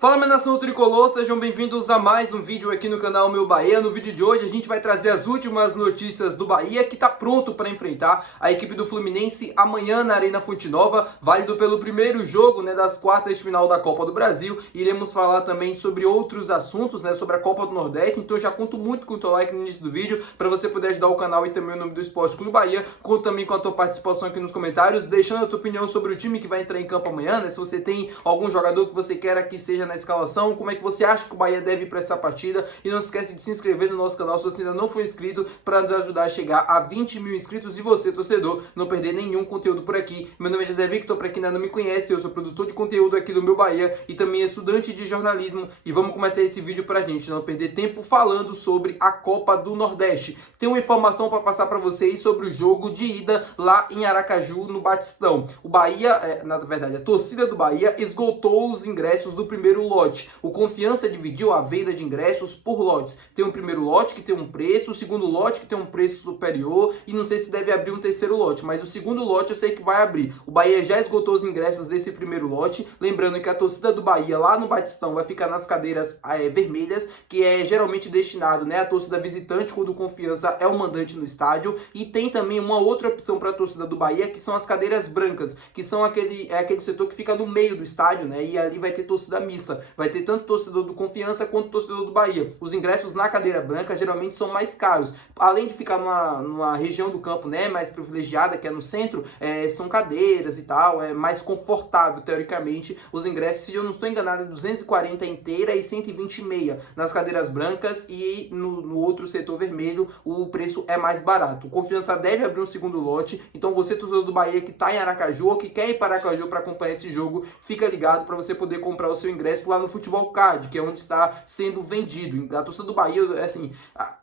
Fala, minha nação tricolor, sejam bem-vindos a mais um vídeo aqui no canal Meu Bahia. No vídeo de hoje a gente vai trazer as últimas notícias do Bahia, que está pronto para enfrentar a equipe do Fluminense amanhã na Arena Fonte Nova, válido pelo primeiro jogo das quartas de final da Copa do Brasil. Iremos falar também sobre outros assuntos, sobre a Copa do Nordeste, então eu já conto muito com o teu like no início do vídeo, para você poder ajudar o canal e também o nome do Esporte Clube Bahia. Conto também com a tua participação aqui nos comentários, deixando a tua opinião sobre o time que vai entrar em campo amanhã, se você tem algum jogador que você queira que seja na escalação, como é que você acha que o Bahia deve ir para essa partida, e não esquece de se inscrever no nosso canal se você ainda não for inscrito, para nos ajudar a chegar a 20 mil inscritos e você, torcedor, não perder nenhum conteúdo por aqui. Meu nome é José Victor, para quem ainda não me conhece, eu sou produtor de conteúdo aqui do Meu Bahia e também estudante de jornalismo, e vamos começar esse vídeo para a gente não perder tempo falando sobre a Copa do Nordeste. Tem uma informação para passar para vocês sobre o jogo de ida lá em Aracaju, no Batistão. O Bahia, na verdade, a torcida do Bahia esgotou os ingressos do primeiro lote. O Confiança dividiu a venda de ingressos por lotes. Tem um primeiro lote que tem um preço, o segundo lote que tem um preço superior, e não sei se deve abrir um terceiro lote, mas o segundo lote eu sei que vai abrir. O Bahia já esgotou os ingressos desse primeiro lote, lembrando que a torcida do Bahia lá no Batistão vai ficar nas cadeiras vermelhas, que é geralmente destinado à torcida visitante, quando o Confiança é o mandante no estádio, e tem também uma outra opção para a torcida do Bahia, que são as cadeiras brancas, que são aquele setor que fica no meio do estádio, e ali vai ter torcida mista, vai ter tanto torcedor do Confiança quanto torcedor do Bahia. Os ingressos na cadeira branca geralmente são mais caros, além de ficar numa região do campo mais privilegiada, que é no centro, são cadeiras e tal, é mais confortável teoricamente. Os ingressos, se eu não estou enganado, é 240 inteira e 120 meia nas cadeiras brancas, e no outro setor vermelho o preço é mais barato. O Confiança deve abrir um segundo lote, então você, torcedor do Bahia que está em Aracaju ou que quer ir para Aracaju para acompanhar esse jogo, fica ligado para você poder comprar o seu ingresso lá no Futebol Card, que é onde está sendo vendido. A torcida do Bahia, assim,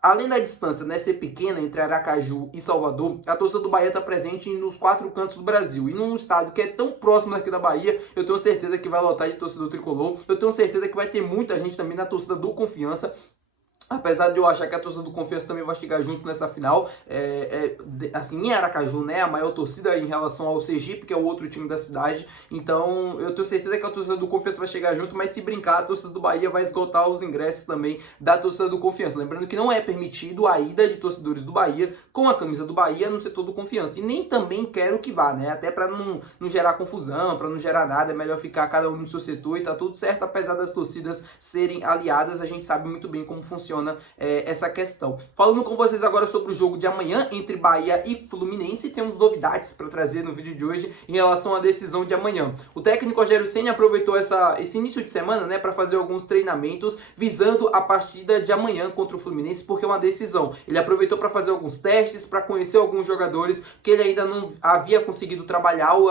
além da distância ser pequena entre Aracaju e Salvador, a torcida do Bahia está presente nos 4 cantos do Brasil, e num estado que é tão próximo daqui da Bahia, eu tenho certeza que vai lotar de torcedor tricolor. Eu tenho certeza que vai ter muita gente também na torcida do Confiança, apesar de eu achar que a torcida do Confiança também vai chegar junto nessa final. Assim, em Aracaju, a maior torcida em relação ao Sergipe, que é o outro time da cidade. Então, eu tenho certeza que a torcida do Confiança vai chegar junto, mas se brincar, a torcida do Bahia vai esgotar os ingressos também da torcida do Confiança. Lembrando que não é permitido a ida de torcedores do Bahia com a camisa do Bahia no setor do Confiança. E nem também quero que vá, até para não gerar confusão, para não gerar nada. É melhor ficar cada um no seu setor e tá tudo certo, apesar das torcidas serem aliadas. A gente sabe muito bem como funciona essa questão. Falando com vocês agora sobre o jogo de amanhã entre Bahia e Fluminense, temos novidades para trazer no vídeo de hoje em relação à decisão de amanhã. O técnico Rogério Ceni aproveitou esse início de semana para fazer alguns treinamentos visando a partida de amanhã contra o Fluminense, porque é uma decisão. Ele aproveitou para fazer alguns testes, para conhecer alguns jogadores que ele ainda não havia conseguido trabalhar, ou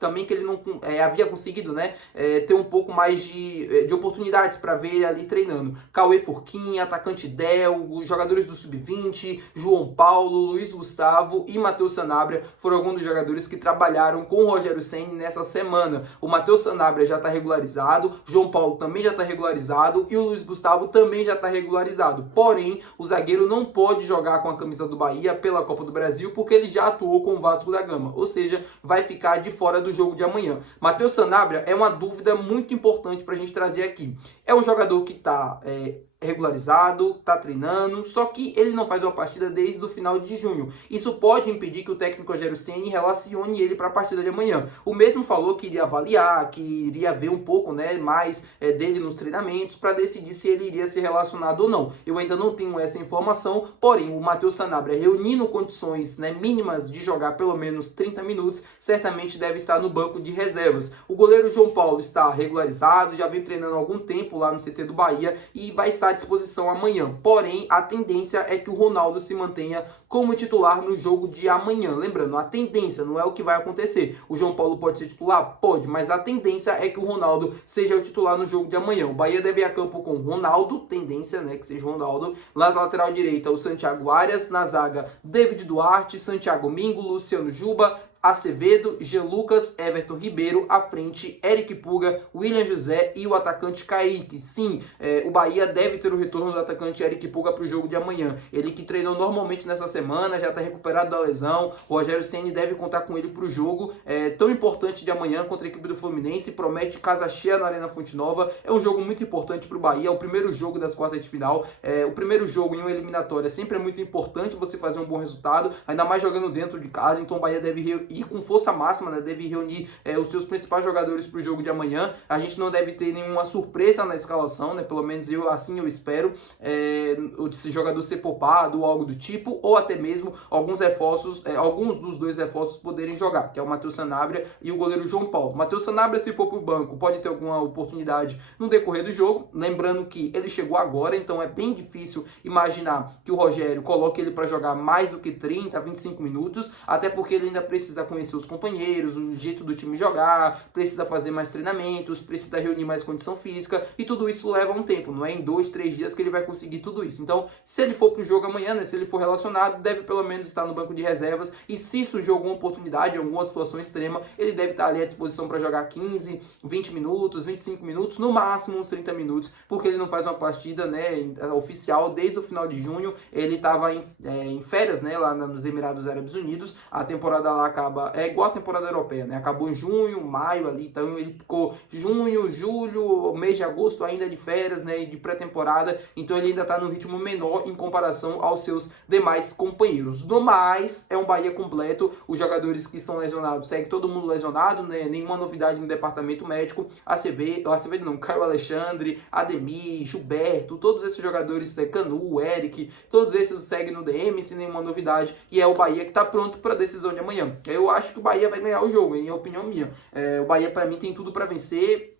também que ele não havia conseguido ter um pouco mais de oportunidades para ver ele ali treinando. Cauê Forquinha, atacante Del, os jogadores do Sub-20, João Paulo, Luiz Gustavo e Matheus Sanabria foram alguns dos jogadores que trabalharam com o Rogério Ceni nessa semana. O Matheus Sanabria já está regularizado, João Paulo também já está regularizado e o Luiz Gustavo também já está regularizado. Porém, o zagueiro não pode jogar com a camisa do Bahia pela Copa do Brasil, porque ele já atuou com o Vasco da Gama, ou seja, vai ficar de fora do jogo de amanhã. Matheus Sanabria é uma dúvida muito importante para a gente trazer aqui. É um jogador que está regularizado, tá treinando, só que ele não faz uma partida desde o final de junho. Isso pode impedir que o técnico Rogério Ceni relacione ele para a partida de amanhã. O mesmo falou que iria avaliar, que iria ver um pouco mais dele nos treinamentos para decidir se ele iria ser relacionado ou não. Eu ainda não tenho essa informação, porém o Matheus Sanabria, reunindo condições mínimas de jogar pelo menos 30 minutos, certamente deve estar no banco de reservas. O goleiro João Paulo está regularizado, já vem treinando há algum tempo lá no CT do Bahia e vai estar à disposição amanhã. Porém, a tendência é que o Ronaldo se mantenha como titular no jogo de amanhã. Lembrando, a tendência não é o que vai acontecer. O João Paulo pode ser titular? Pode, mas a tendência é que o Ronaldo seja o titular no jogo de amanhã. O Bahia deve ir a campo com o Ronaldo, tendência que seja o Ronaldo. Lá na lateral direita, o Santiago Arias. Na zaga, David Duarte, Santiago Mingo, Luciano Juba, Acevedo, Jean Lucas, Everton Ribeiro, à frente, Eric Puga, William José e o atacante Kaique. Sim, o Bahia deve ter o retorno do atacante Eric Puga para o jogo de amanhã. Ele que treinou normalmente nessa semana, já está recuperado da lesão. O Rogério Ceni deve contar com ele para o jogo tão importante de amanhã contra a equipe do Fluminense. Promete casa cheia na Arena Fonte Nova. É um jogo muito importante para o Bahia, é o primeiro jogo das quartas de final. O primeiro jogo em uma eliminatória sempre é muito importante você fazer um bom resultado, ainda mais jogando dentro de casa. Então o Bahia deve ir com força máxima, né? Deve reunir os seus principais jogadores para o jogo de amanhã. A gente não deve ter nenhuma surpresa na escalação, né? Pelo menos assim eu espero. Esse jogador ser poupado ou algo do tipo, ou até mesmo alguns reforços, alguns dos dois reforços poderem jogar, que é o Matheus Sanabria e o goleiro João Paulo. O Matheus Sanabria, se for para o banco, pode ter alguma oportunidade no decorrer do jogo, lembrando que ele chegou agora, então é bem difícil imaginar que o Rogério coloque ele para jogar mais do que 30, 25 minutos, até porque ele ainda precisa conhecer os companheiros, o jeito do time jogar, precisa fazer mais treinamentos, precisa reunir mais condição física, e tudo isso leva um tempo, não é em 2, 3 dias que ele vai conseguir tudo isso. Então, se ele for para o jogo amanhã, né, se ele for relacionado, deve pelo menos estar no banco de reservas, e se surgir alguma oportunidade, alguma situação extrema, ele deve estar ali à disposição para jogar 15, 20 minutos, 25 minutos, no máximo uns 30 minutos, porque ele não faz uma partida, né, oficial desde o final de junho. Ele estava em férias, né, lá nos Emirados Árabes Unidos. A temporada lá acaba, é igual a temporada europeia, né, acabou em junho, maio ali, então ele ficou junho, julho, mês de agosto ainda de férias, né, e de pré-temporada, então ele ainda está no ritmo menor em comparação aos seus demais companheiros. No mais, é um Bahia completo. Os jogadores que estão lesionados, segue todo mundo lesionado, né, nenhuma novidade no departamento médico. Acevedo não, Caio Alexandre, Ademir, Gilberto, todos esses jogadores, Canu, Eric, todos esses seguem no DM sem nenhuma novidade, e é o Bahia que está pronto para a decisão de amanhã. Eu acho que o Bahia vai ganhar o jogo, em opinião minha. O Bahia, para mim, tem tudo para vencer.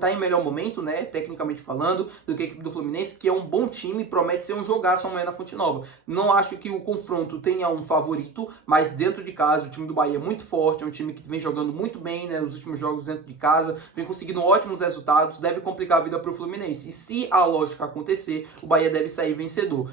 Tá em melhor momento, né, tecnicamente falando, do que a equipe do Fluminense, que é um bom time, promete ser um jogaço amanhã na Fonte Nova. Não acho que o confronto tenha um favorito, mas dentro de casa o time do Bahia é muito forte, é um time que vem jogando muito bem, né, nos últimos jogos dentro de casa, vem conseguindo ótimos resultados, deve complicar a vida para o Fluminense. E se a lógica acontecer, o Bahia deve sair vencedor.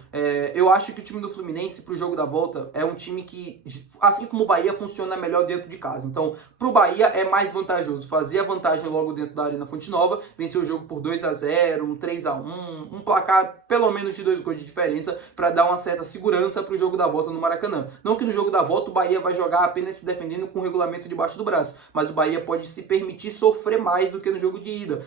Eu acho que o time do Fluminense para o jogo da volta é um time que, assim como o Bahia, funciona melhor dentro de casa. Então, para o Bahia é mais vantajoso fazer a vantagem logo dentro da Arena Fonte Nova, venceu o jogo por 2-0, um 3-1, um placar pelo menos de 2 gols de diferença, para dar uma certa segurança para o jogo da volta no Maracanã. Não que no jogo da volta o Bahia vai jogar apenas se defendendo com o regulamento debaixo do braço, mas o Bahia pode se permitir sofrer mais do que no jogo de ida,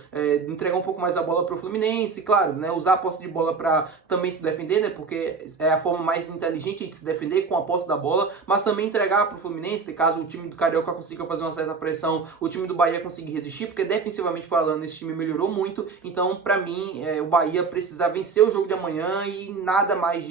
entregar um pouco mais a bola para o Fluminense, claro, né, usar a posse de bola para também se defender, né, porque é a forma mais inteligente de se defender, com a posse da bola, mas também entregar para o Fluminense, caso o time do Carioca consiga fazer uma certa pressão, o time do Bahia conseguir resistir, porque defensivamente falando, esse time melhorou muito. Então, para mim, o Bahia precisa vencer o jogo de amanhã, e nada mais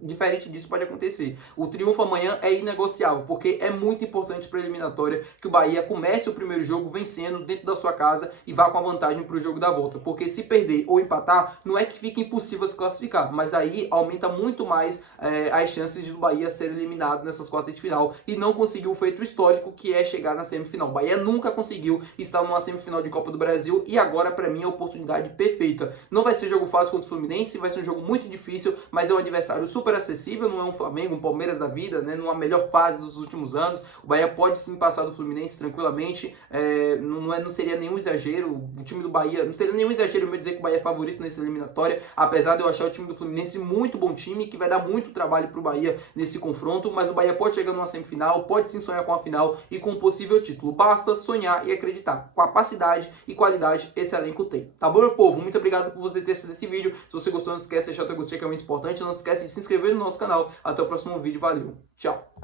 diferente disso pode acontecer. O triunfo amanhã é inegociável, porque é muito importante para a eliminatória que o Bahia comece o primeiro jogo vencendo dentro da sua casa e vá com a vantagem para o jogo da volta, porque se perder ou empatar, não é que fica impossível se classificar, mas aí aumenta muito mais as chances de o Bahia ser eliminado nessas quartas de final e não conseguir o feito histórico, que é chegar na semifinal. O Bahia nunca conseguiu estar numa semifinal de Copa do Brasil, e agora, para mim, é a oportunidade perfeita. Não vai ser jogo fácil contra o Fluminense, vai ser um jogo muito difícil, mas é um adversário super acessível, não é um Flamengo, um Palmeiras da vida, né, numa melhor fase dos últimos anos. O Bahia pode sim passar do Fluminense tranquilamente, não seria nenhum exagero. O time do Bahia, não seria nenhum exagero eu dizer que o Bahia é favorito nessa eliminatória, apesar de eu achar o time do Fluminense muito bom time, que vai dar muito trabalho para o Bahia nesse confronto, mas o Bahia pode chegar numa semifinal, pode sim sonhar com a final e com um possível título. Basta sonhar e acreditar. Capacidade e qualidade esse elenco tem. Tá bom, meu povo? Muito obrigado por você ter assistido esse vídeo. Se você gostou, não esquece de deixar o teu gostei, que é muito importante. Não esquece de se inscrever no nosso canal. Até o próximo vídeo. Valeu. Tchau.